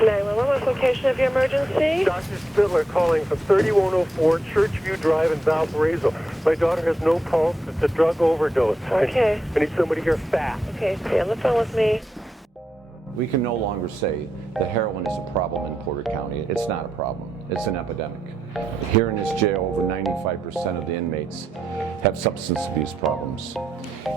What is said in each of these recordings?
911, what's the location of your emergency? Dr. Spitler calling from 3104 Churchview Drive in Valparaiso. My daughter has no pulse. It's a drug overdose. Okay. I need somebody here fast. Okay, stay on the phone with me. We can no longer say that heroin is a problem in Porter County. It's not a problem. It's an epidemic. Here in this jail, over 95% of the inmates have substance abuse problems.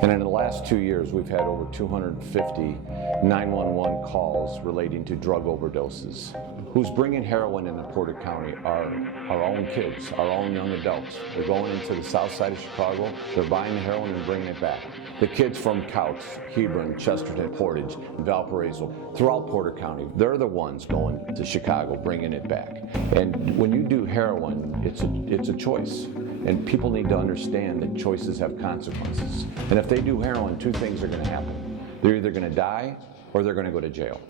And in the last 2 years, we've had over 250 911 calls relating to drug overdoses. Who's bringing heroin into Porter County are our own kids, our own young adults. They're going into the south side of Chicago, they're buying the heroin and bringing it back. The kids from Couch, Hebron, Chesterton, Portage, Valparaiso, throughout Porter County, they're the ones going to Chicago, bringing it back. And when you do heroin, it's a choice. And people need to understand that choices have consequences. And if they do heroin, two things are going to happen. They're either going to die or they're going to go to jail.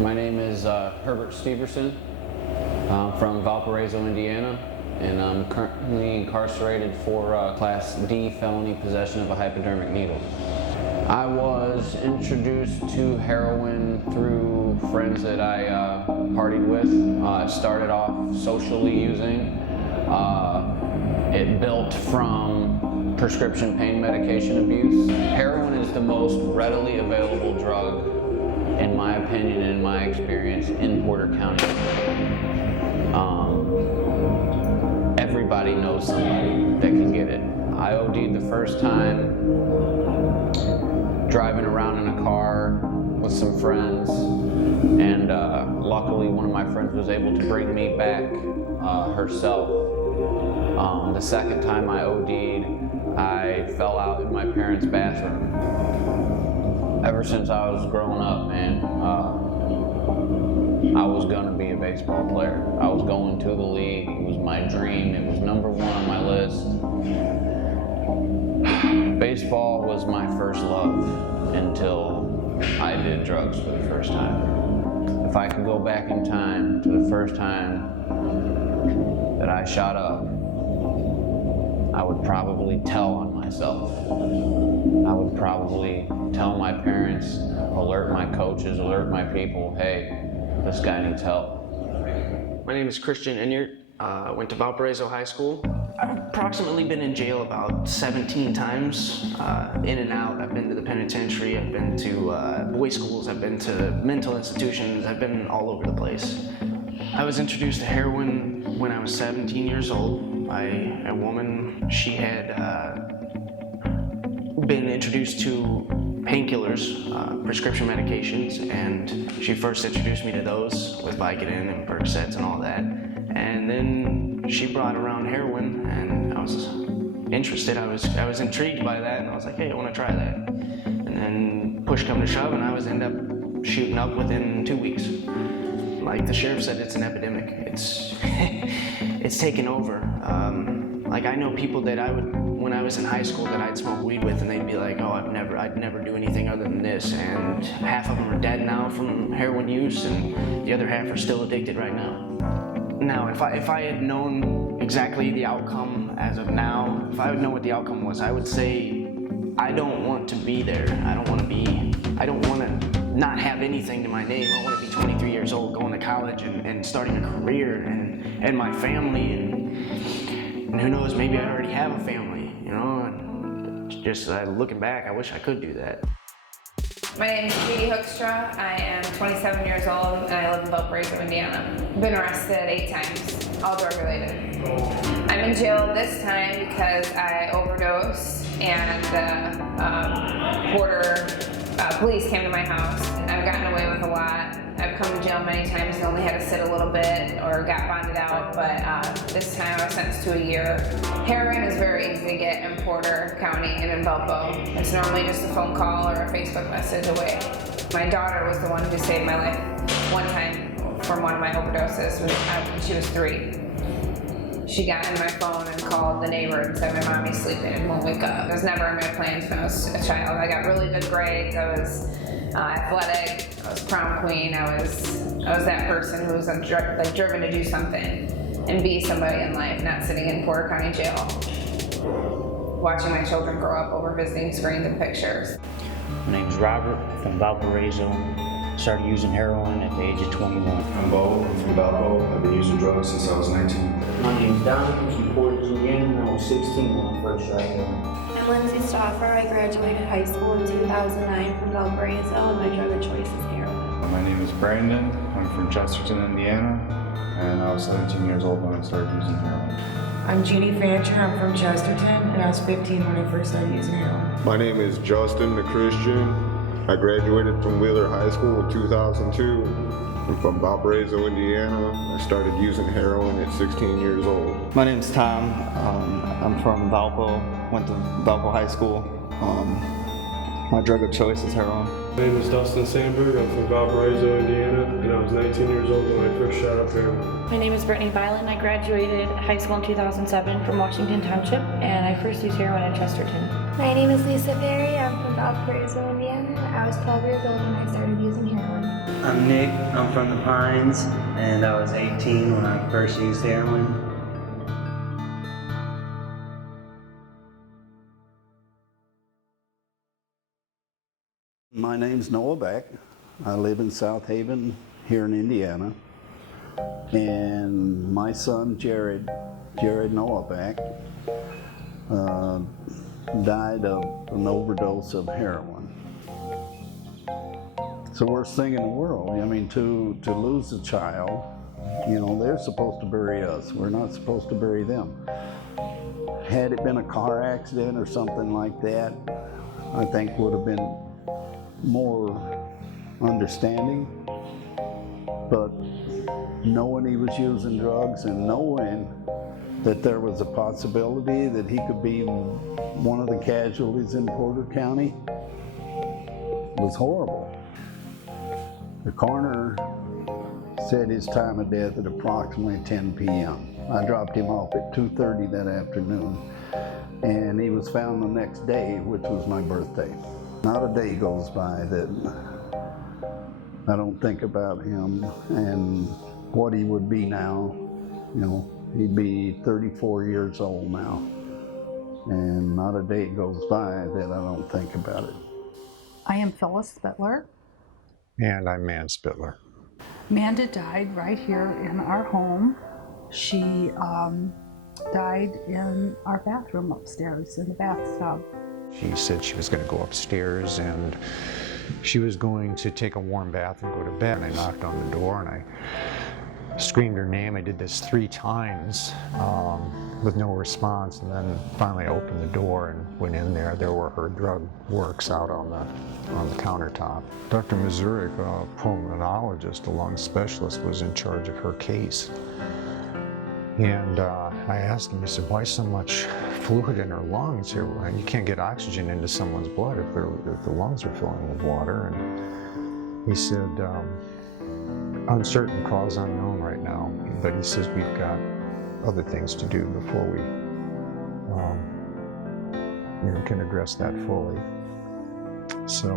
My name is Herbert Steverson. I'm from Valparaiso, Indiana, and I'm currently incarcerated for Class D felony possession of a hypodermic needle. I was introduced to heroin through friends that I partied with. It started off socially using. It built from prescription pain medication abuse. Heroin is the most readily available drug, in my opinion and in my experience, in Porter County. Everybody knows somebody that can get it. I OD'd the first time driving around in a car with some friends, and luckily one of my friends was able to bring me back herself. The second time I OD'd, I fell out in my parents' bathroom. Ever since I was growing up, man, I was gonna be a baseball player. I was going to the league. It was my dream. It was number one on my list. Baseball was my first love until I did drugs for the first time. If I could go back in time to the first time that I shot up, I would probably tell on myself. I would probably tell my parents, alert my coaches, alert my people, hey, this guy needs help. My name is Christian Enyart. I went to Valparaiso High School. I've approximately been in jail about 17 times, in and out. I've been to the penitentiary, I've been to boys' schools, I've been to mental institutions, I've been all over the place. I was introduced to heroin when I was 17 years old by a woman. She had been introduced to painkillers, prescription medications, and she first introduced me to those with Vicodin and Percocets and all that. And then she brought around heroin, and I was interested. I was intrigued by that, and I was like, hey, I want to try that. And then push come to shove, and I was end up shooting up within 2 weeks. Like the sheriff said, it's an epidemic. It's taken over. Like I know people that when I was in high school, that I'd smoke weed with, and they'd be like, oh, I'd never do anything other than this. And half of them are dead now from heroin use, and the other half are still addicted right now. Now, if I had known exactly the outcome as of now, if I would know what the outcome was, I would say, I don't want to be there. I don't want to not have anything to my name. I want to be 23 years old, going to college and starting a career and my family, and who knows, maybe I already have a family, you know? And just looking back, I wish I could do that. My name is Katie Hoekstra. I am 27 years old and I live in Valparaiso, Indiana. I've been arrested 8 times, all drug related. I'm in jail this time because I overdosed and border police came to my house. I've gotten away with a lot. I've come to jail many times and only had to sit a little bit or got bonded out, but this time I was sentenced to a year. Heroin is very easy to get in Porter County and in Valpo. It's normally just a phone call or a Facebook message away. My daughter was the one who saved my life one time from one of my overdoses when she was 3. She got in my phone and called the neighbor and said, my mommy's sleeping and won't wake up. It was never in my plans when I was a child. I got really good grades, I was athletic, I was prom queen, I was that person who was driven to do something and be somebody in life, not sitting in Porter County jail, watching my children grow up over visiting screens and pictures. My name is Robert from Valparaiso. Started using heroin at the age of 21. I'm Bo. I'm from Valpo. I've been using drugs since I was 19. My name's Don. I'm from Portage, Indiana. I was 16 when I first started heroin. I'm Lindsay Stauffer. I graduated high school in 2009 from Valparaiso, and my drug of choice is heroin. My name is Brandon. I'm from Chesterton, Indiana, and I was 17 years old when I started using heroin. I'm Judy Fancher. I'm from Chesterton, and I was 15 when I first started using heroin. My name is Justin McChristian. I graduated from Wheeler High School in 2002. I'm from Valparaiso, Indiana. I started using heroin at 16 years old. My name's Tom. I'm from Valpo. Went to Valpo High School. My drug of choice is heroin. My name is Dustin Sandberg. I'm from Valparaiso, Indiana, and I was 19 years old when I first shot up heroin. My name is Brittany Byland. I graduated high school in 2007 from Washington Township, and I first used heroin at Chesterton. My name is Lisa Ferry. I'm from Valparaiso, Indiana. I was 12 years old when I started using heroin. I'm Nick. I'm from the Pines, and I was 18 when I first used heroin. My name's Noah Beck. I live in South Haven here in Indiana. And my son Jared Noah Beck, died of an overdose of heroin. It's the worst thing in the world. I mean, to lose a child, you know, they're supposed to bury us. We're not supposed to bury them. Had it been a car accident or something like that, I think would have been more understanding. But knowing he was using drugs and knowing that there was a possibility that he could be one of the casualties in Porter County was horrible. The coroner said his time of death at approximately 10 p.m. I dropped him off at 2:30 that afternoon, and he was found the next day, which was my birthday. Not a day goes by that I don't think about him and what he would be now. You know, he'd be 34 years old now, and not a day goes by that I don't think about it. I am Phyllis Spittler. And I'm Man Spittler. Amanda died right here in our home. She died in our bathroom upstairs in the bathtub. She said she was going to go upstairs and she was going to take a warm bath and go to bed. And I knocked on the door and I screamed her name. I did this 3 times with no response, and then finally I opened the door and went in there. There were her drug works out on the countertop. Dr. Mazurik, a pulmonologist, a lung specialist, was in charge of her case. And I asked him, I said, why so much fluid in her lungs here? You can't get oxygen into someone's blood if the lungs are filling with water. And he said, uncertain cause unknown right now, but he says we've got other things to do before we can address that fully. So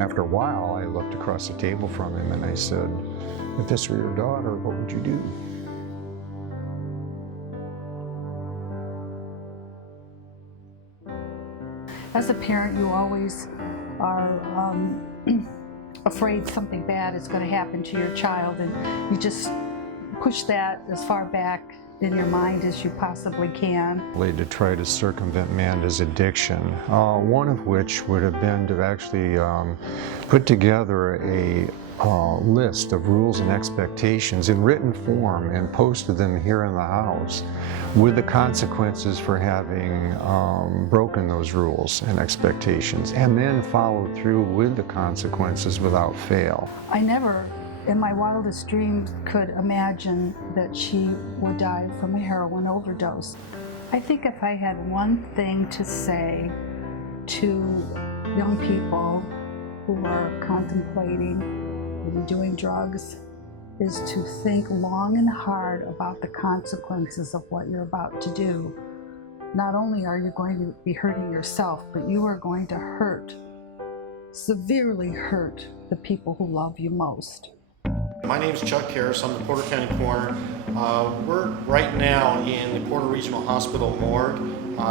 after a while, I looked across the table from him and I said, if this were your daughter, what would you do? As a parent, you always are afraid something bad is going to happen to your child, and you just push that as far back in your mind as you possibly can. To try to circumvent Amanda's addiction, one of which would have been to actually put together a list of rules and expectations in written form and posted them here in the house with the consequences for having broken those rules and expectations, and then followed through with the consequences without fail. I never, in my wildest dreams, could imagine that she would die from a heroin overdose. I think if I had one thing to say to young people who are contemplating doing drugs, is to think long and hard about the consequences of what you're about to do. Not only are you going to be hurting yourself, but you are going to hurt, severely hurt, the people who love you most. My name is Chuck Harris. I'm the Porter County Coroner. We're right now in the Porter Regional Hospital morgue.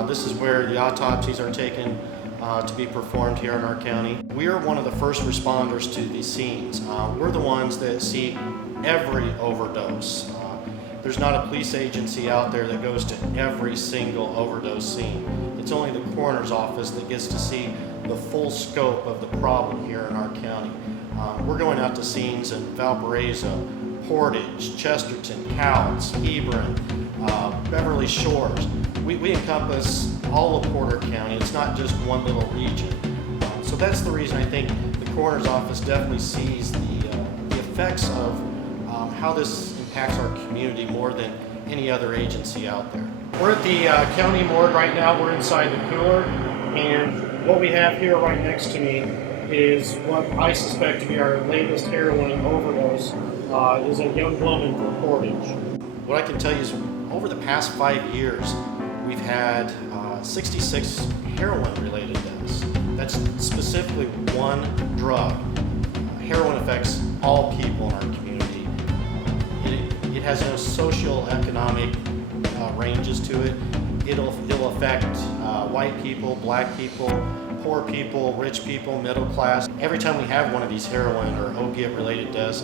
This is where the autopsies are taken to be performed here in our county. We are one of the first responders to these scenes. We're the ones that see every overdose. There's not a police agency out there that goes to every single overdose scene. It's only the coroner's office that gets to see the full scope of the problem here in our county. We're going out to scenes in Valparaiso, Portage, Chesterton, Cowles, Hebron, Beverly Shores. We encompass all of Porter County. It's not just one little region. So that's the reason I think the coroner's office definitely sees the effects of how this impacts our community more than any other agency out there. We're at the county morgue right now. We're inside the cooler, and what we have here right next to me is what I suspect to be our latest heroin overdose. Is a young woman from Portage. What I can tell you is over the past 5 years, we've had 66 heroin-related deaths. That's specifically one drug. Heroin affects all people in our community. It has no socioeconomic ranges to it. It'll affect white people, black people, poor people, rich people, middle class. Every time we have one of these heroin or opiate-related deaths,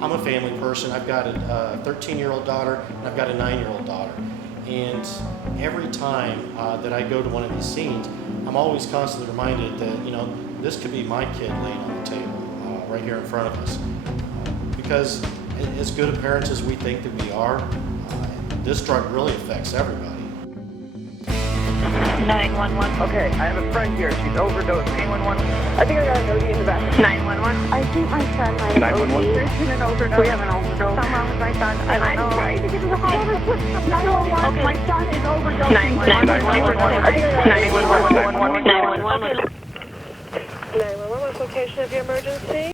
I'm a family person. I've got a 13-year-old daughter and I've got a 9-year-old daughter. And every time that I go to one of these scenes, I'm always constantly reminded that, you know, this could be my kid laying on the table right here in front of us. Because as good of parents as we think that we are, this drug really affects everybody. 911. Okay, I have a friend here. She's overdosed. 911. I think I got an OD in the back. 911. I think my son might have OD. There's been an overdose. We have an overdose. Something wrong with my son. I don't know. I'm trying to get to the hospital. 911. Okay. My son is overdosing. 911. 911. What's the location of your emergency?